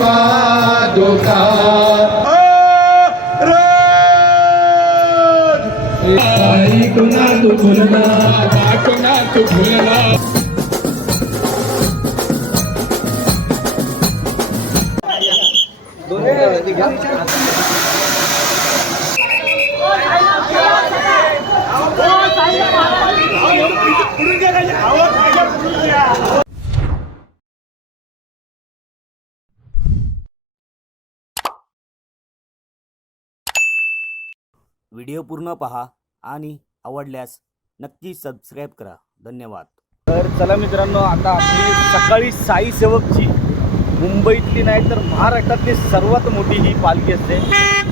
पादुका कुणा तू भुलना कुणा तू भुलना व्हिडिओ पूर्ण पहा आणि आवडल्यास नक्की सबस्क्राईब करा. धन्यवाद. तर चला मित्रांनो, आता आपली सकाळी साई सेवकची मुंबईतली नाही तर महाराष्ट्रातली सर्वात मोठी ही पालखी असते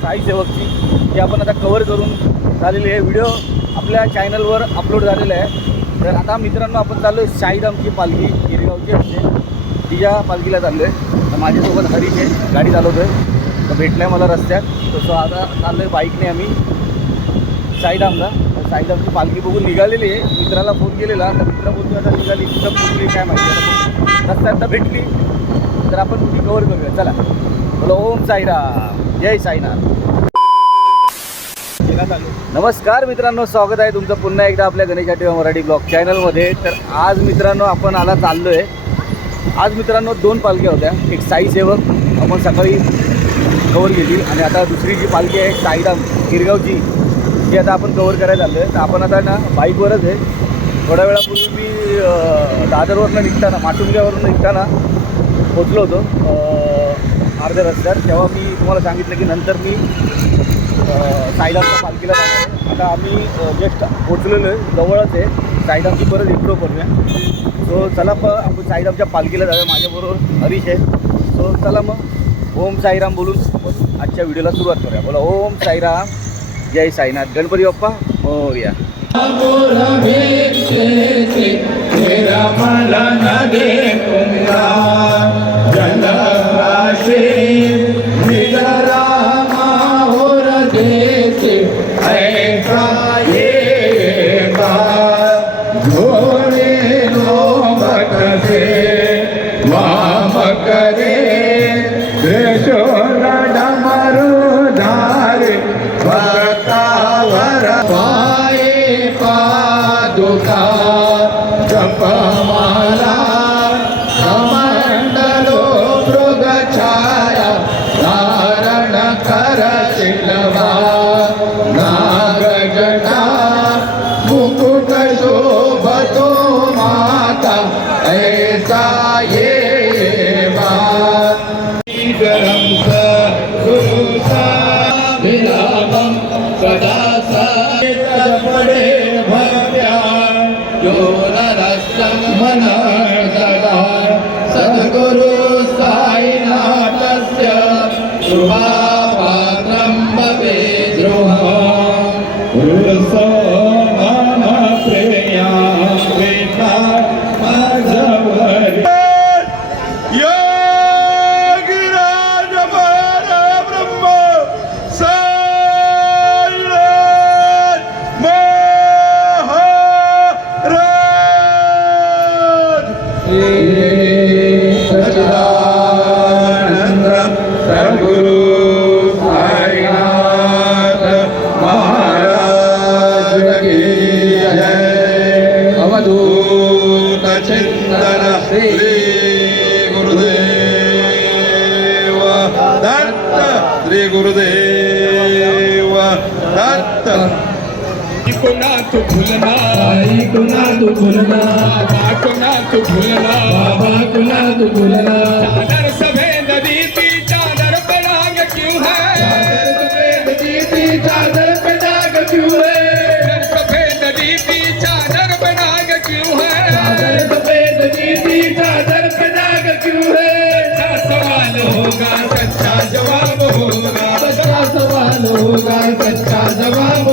साई सेवकची, जी आपण आता कव्हर करून झालेली आहे. व्हिडिओ आपल्या चॅनलवर अपलोड झालेला आहे. तर आता मित्रांनो आपण चाललो आहे साईरामची पालखी गिरगावची असते, तिच्या पालखीला चाललो आहे. तर माझ्यासोबत हरीश आहे, गाडी चालवतो आहे. तर भेटलं आहे मला रस्त्यात, तसं आता चाललो आहे बाईकने आम्ही साईरामला. साईरामची पालखी बघून निघालेली आहे. मित्राला फोन केलेला, तर मित्र बोलतो आता निघाली, कुठं पोचली काय माहिती. रस्त्यात तर भेटली तर आपण ती कव्हर करूया. चला बोला. ओम साईराम, जय साईनाथ. नमस्कार मित्रांनो, स्वागत आहे तुमचं पुन्हा एकदा आपल्या गणेश आठवले मराठी ब्लॉग चॅनलमध्ये. तर आज मित्रांनो आपण चाललो आहे. आज मित्रांनो 2 पालख्या होत्या. एक साई सेवक आपण सकाळी कव्हर केली आणि आता दुसरी जी पालखी आहे साईराम गिरगावची, ती आता आपण कव्हर करायला चाललो आहे. तर आपण आता ना बाईकवरच आहे. थोड्या वेळापूर्वी मी दादरवरनं निघताना, माटुंग्यावरून निघताना पोचलो होतो अर्ध्या रस्त्यावर. तेव्हा मी तुम्हाला सांगितलं की नंतर मी साईरामच्या पालखीला जाणार आहे. आता आम्ही जस्ट पोचलेलो आहे, जवळच आहे. साईरामची परत इंट्रो करूया. सो चला आपण साईरामच्या पालखीला जाऊया. माझ्याबरोबर हरीश आहे. सो चला मग ओम साईराम बोलून आजच्या व्हिडिओला सुरुवात करूया. बोला ओम साईराम, जय साईनाथ. गणपती बाप्पा मोरया. सद्गुरु साईनाथस्य कृपापात्रं भवेद्रोहः गुरुदेव दत्त. कुणा तू भुलना कुणा तू भुलना कुणा तू भुलना बाबा कुणा तू भुलना. चादर सफेद दीदी चादर पे दाग क्यों है, सफेद दीदी चादर पे दाग क्यों है, सफेद दीदी चादर पे दाग क्यों है, सफेद दीदी चादर पे दाग क्यों है. सच्चा सवाल होगा सच्चा जवाब होगा, सच्चा सवाल होगा सच्चा जवाब.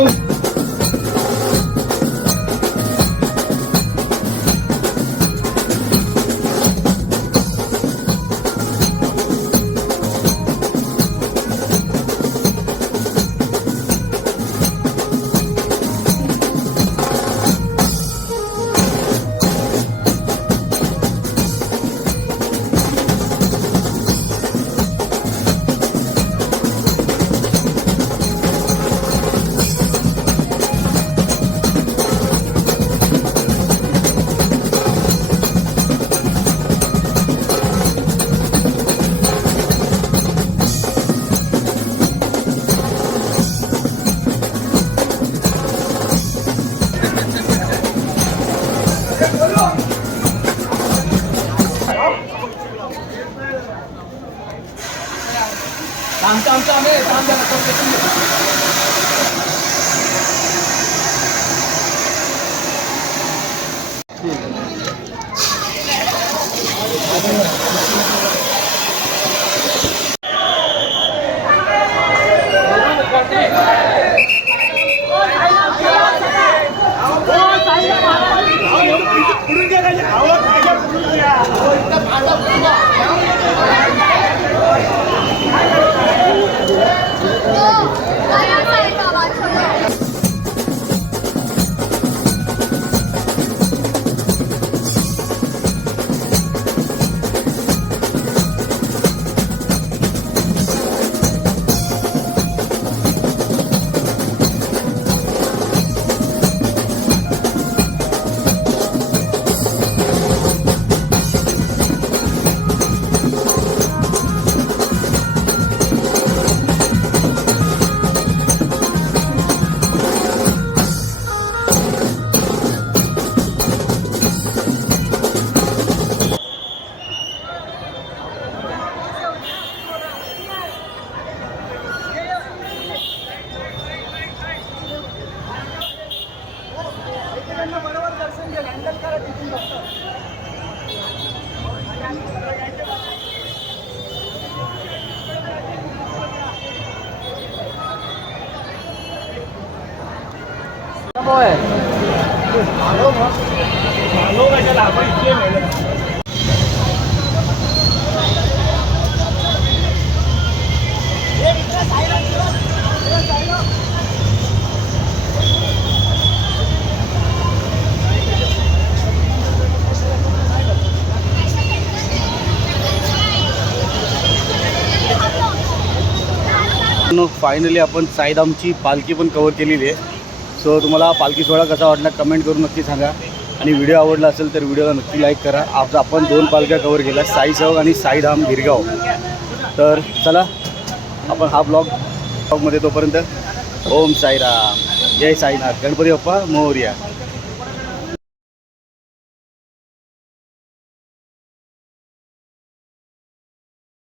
फायनली आपण साईधामची पालखी पण कव्हर केलेली आहे. सो तुम्हाला पालखी सोहळा कसा वाटला कमेंट करून नक्की सांगा. आणि व्हिडिओ आवडला असेल तर व्हिडिओला नक्की लाईक करा. आज आपण 2 पालख्या कव्हर केल्या, साई सेवक आणि साईधाम गिरगाव. तर चला आपण हा ब्लॉगमध्ये तोपर्यंत ओम साईराम, जय साईनाथ, गणपती बाप्पा मोरया.